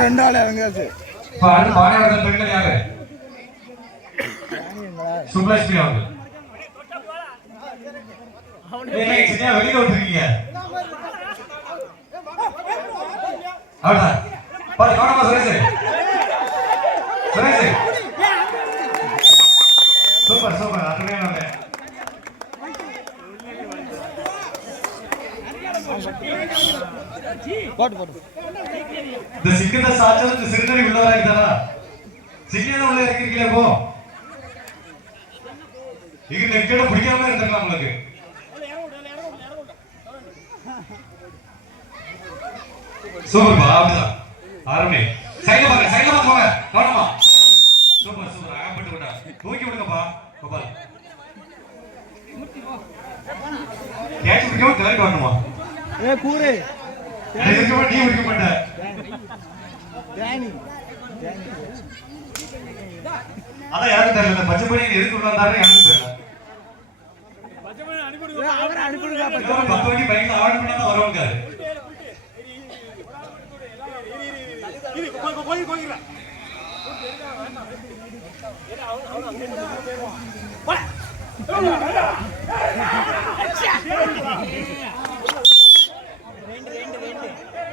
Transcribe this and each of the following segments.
ரெண்டு இறங்காச்சு இப்ப பெண்கள் யாரு சுப்லட்சுமி வெளியில விட்டுருக்கீங்க கவனமா சுரேஷ் சுரேஷ் சூப்பர் சூப்பர் போட்டு போட்டு. இந்த சிக்கந்த சாச்சல் இந்த சிறுநறி உள்ளவராகிட்டாரா சிக்கன உள்ள இருக்கீங்களே போ. இது நெக்கட பிடிக்காம இருந்திருக்கலாம் உங்களுக்கு. சூப்பர் பா அப்படிதான். சைடுல பாருங்க சைடுல பாருங்க கவனமா. Super super. அகப்பட்டு விட்டா தூக்கி விடுங்கப்பா. கோபால் கேட்ச் பிடிக்காம கிளம்பி வரணுமா ஏ கூறு. எனக்கு நீ இருக்க மாட்டேன் டேனி அதான் யாருக்கும் தெரியல இந்த பச்சை பையன் எதுக்கு உள்ள வந்தாரு எனக்கு தெரியல பத்து வண்டி பைக்ல ஆர்டர் பண்ணா தான் வருவாங்க டேனி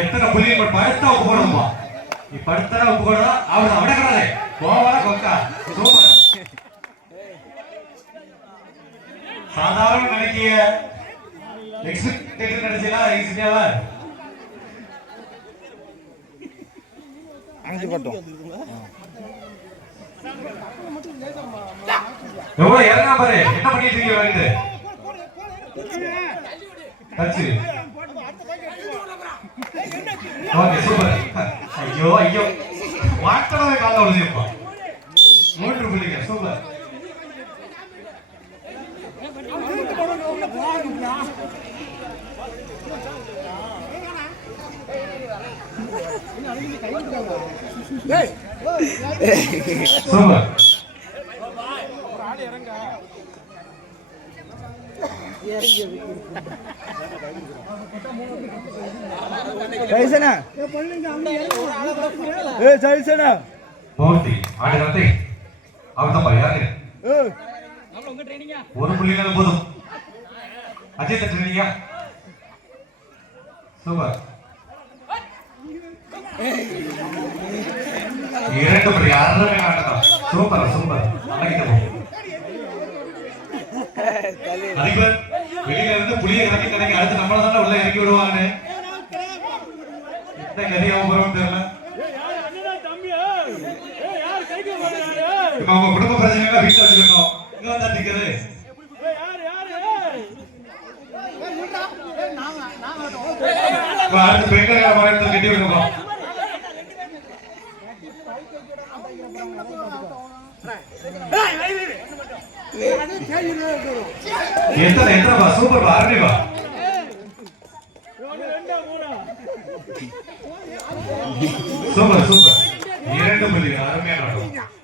எத்தனை புள்ளி இப்ப படுத்தா உப்பு போடணுமா நீ படுத்தா உப்பு போடணும் அவன் அவட கிடையாது கோவல கொக்கா. சூப்பர். சாதாரண நினைக்கிய எக்ஸ்பெக்டேஷன் நினைச்சீங்களா ஈஸியாவா அங்கே பட்டும். எவ்வளவு இறங்கா பாரு. என்ன பண்ணிட்டு இருக்கீங்க வந்து ஓகே சூப்பர் ஐயோ ஐயோ. மாட்டவே கால விழுதுப்பா மூன்று புள்ளிங்க சூப்பர் சூப்பர் சைசனா? ஏ ஆடு கத்தை யாரு? ஏ. ஒரு புள்ளினால போதும். அஜய் தட்டுறீங்க சூப்பர். இரண்டு புள்ளி அரை ஆட்டம் சூப்பர் சூப்பர். அதிபர் வெளியில இருந்து புளிய கணக்கு கிடைக்க அடுத்து நம்மள தானே உள்ள இறக்கி விடுவாங்க என்ன கதியாவும் போறோம் தெரியல. இப்ப அவங்க குடும்ப பிரச்சனை எல்லாம் வீட்டுல வச்சுக்கணும் இங்க வந்தா நிக்கிறது அடுத்து பெண்கள் மரத்தில் கட்டி விடுவோம் எத்தனை எத்தனை பா? சூப்பர் பா அருமை பா. Super super. இரண்டு புள்ளி அருமையான ஆட்டம்